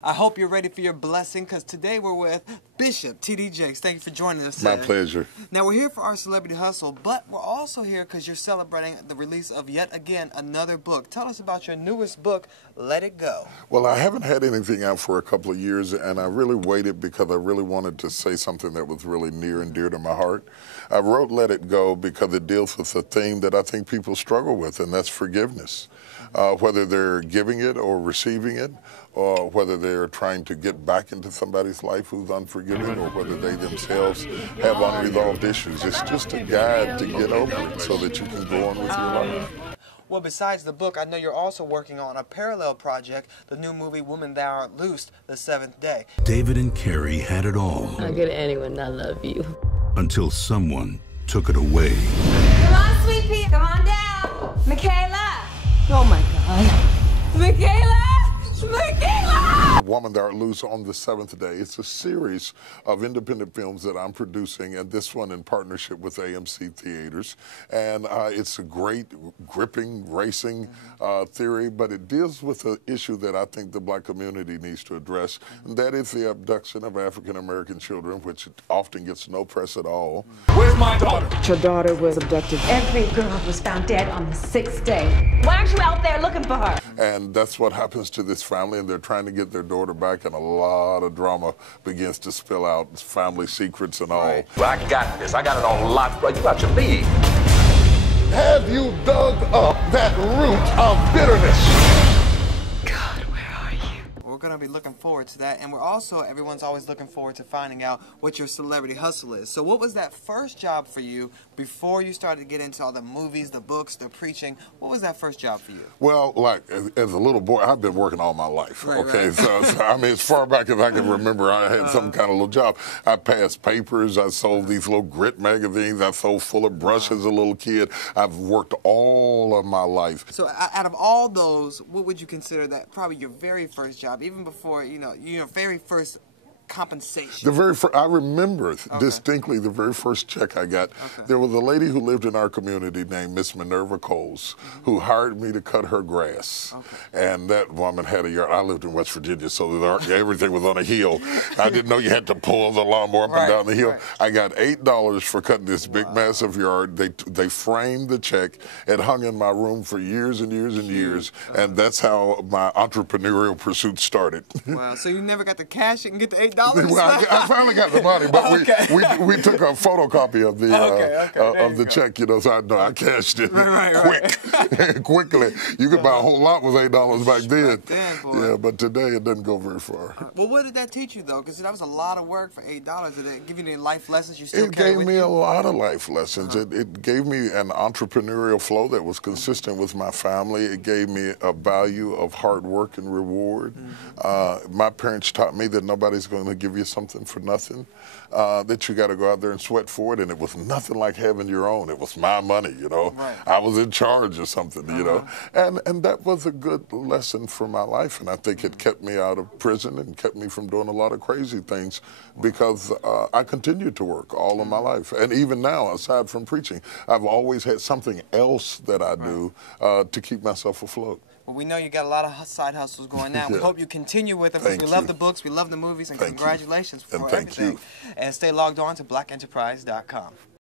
I hope you're ready for your blessing, because today we're with Bishop T.D. Jakes. Thank you for joining us today. My pleasure. Now, we're here for our Celebrity Hustle, but we're also here because you're celebrating the release of yet again another book. Tell us about your newest book, Let It Go. Well, I haven't had anything out for a couple of years, and I really waited because I really wanted to say something that was really near and dear to my heart. I wrote Let It Go because it deals with a theme that I think people struggle with, and that's forgiveness. Whether they're giving it or receiving it, or whether they're trying to get back into somebody's life who's unforgiving, or whether they themselves have unresolved issues. It's just a guide to get over it so that you can go on with your life. Well, besides the book, I know you're also working on a parallel project, the new movie Woman Thou Art Loosed, The Seventh Day. David and Carrie had it all. How could anyone not love you? Until someone took it away. Come on, sweet pea, come on down. Michaela! Oh my God. Michaela! Michaela! Woman Thou Art Loosed on the Seventh Day. It's a series of independent films that I'm producing, and this one in partnership with AMC Theaters. And it's a great, gripping, racing theory, but it deals with an issue that I think the black community needs to address, and that is the abduction of African-American children, which often gets no press at all. Where's my daughter? Your daughter was abducted. Every girl was found dead on the 6th day. Why aren't you out there looking for her? And that's what happens to this family, and they're trying to get their daughter back, and a lot of drama begins to spill out, family secrets and all. Well, I got this. I got it on lock. You got your lead. Have you dug up that root of bitterness? We're going to be looking forward to that, and everyone's always looking forward to finding out what your celebrity hustle is. So what was that first job for you before you started to get into all the movies, the books, the preaching? What was that first job for you? Well, like, as a little boy, I've been working all my life, okay? Right. So, I mean, as far back as I can remember, I had some kind of little job. I passed papers, I sold these little grit magazines, I sold full of brush as a little kid. I've worked all of my life. So out of all those, what would you consider that probably your very first job, even before, your very first compensation? I remember distinctly the very first check I got. There was a lady who lived in our community named Miss Minerva Coles, who hired me to cut her grass. And that woman had a yard. I lived in West Virginia, so everything was on a hill. I didn't know you had to pull the lawnmower up and down the hill. I got $8 for cutting this big, massive yard. They framed the check. It hung in my room for years and years and years. And that's how my entrepreneurial pursuit started. Wow, so you never got to cash it and get the $8? Well, I finally got the money, but we took a photocopy of the check, so I cashed it quickly. You could buy a whole lot with $8 back then. Yeah, but today it doesn't go very far. Well, what did that teach you, though? Because that was a lot of work for $8. Did it give you any life lessons you still It carry gave with me you? a lot of life lessons. It gave me an entrepreneurial flow that was consistent with my family. It gave me a value of hard work and reward. My parents taught me that nobody's going to give you something for nothing, that you got to go out there and sweat for it, and it was nothing like having your own. It was my money, I was in charge of something, and that was a good lesson for my life, and I think it kept me out of prison and kept me from doing a lot of crazy things because I continued to work all of my life, and even now, aside from preaching, I've always had something else that I do to keep myself afloat. Well, we know you got a lot of side hustles going now. We hope you continue with them, because we love the books, we love the movies, and congratulations for everything. And stay logged on to blackenterprise.com.